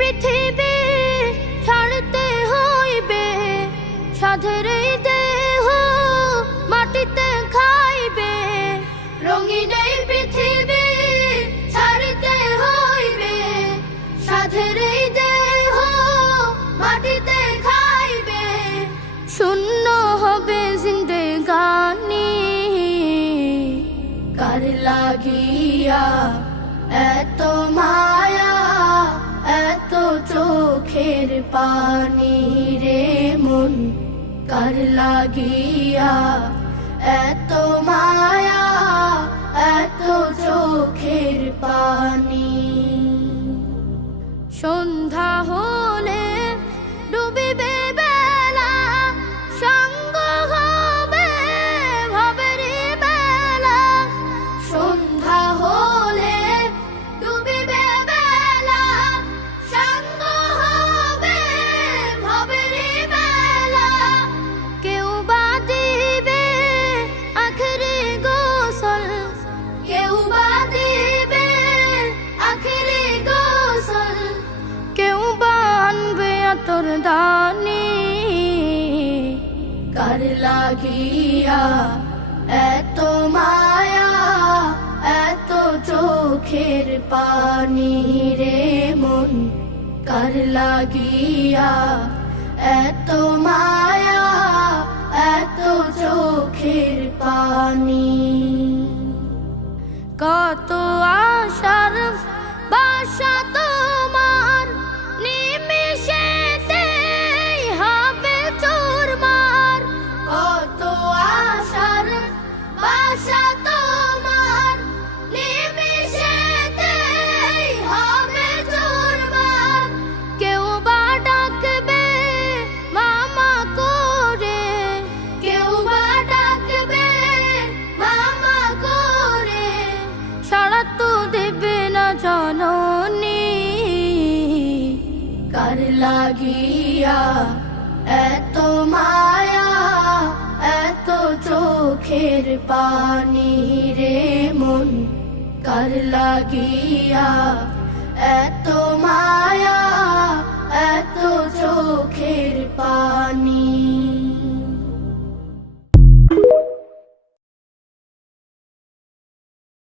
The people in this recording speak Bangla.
পৃথিবী ছাড়তে হইবে, সাধের এই দেহ মাটিতে খাইবে। রঙিন এই পৃথিবী ছাড়তে হইবে, সাধের এই দেহ মাটিতে খাইবে। শূন্য হবে জিন্দেগানি, কার লাগিয়া এত মায়া, এত চোখের পানি রে মন, কার লাগিয়া এত মায়া, এত চোখের পানি। সন্ধ্যা হলে ডুবিবে বেলা, সঙ্গ হবে ভবের বেলা। সন্ধ্যা হলে ডুবিবে বেলা, সঙ্গ হবে ভবের বেলা। কেউ বা দিবে আখেরি গোসল, কেউ বা দিবে আখেরি গোসল। কেউ বা আনবে আতর দানি, কার লাগিয়া এত মায়া, এত চোখের পানি রে মন, কার লাগিয়া এত মায়া, এত চোখের পানি। কত আশার বাসা তোমার, নিমেষেতেই হবে চুরমার। কত আশার বাসা তোমার, নিমেষেতেই হবে চুরমার। কেউ বা ডাকবে মামা করে, কেউ বা ডাকবে মামা করে। সাড়া তো দেবে না জননী, কার লাগিয়া এত মায়া, এত চোখের পানি রে মন, কার লাগিয়া এত মায়া।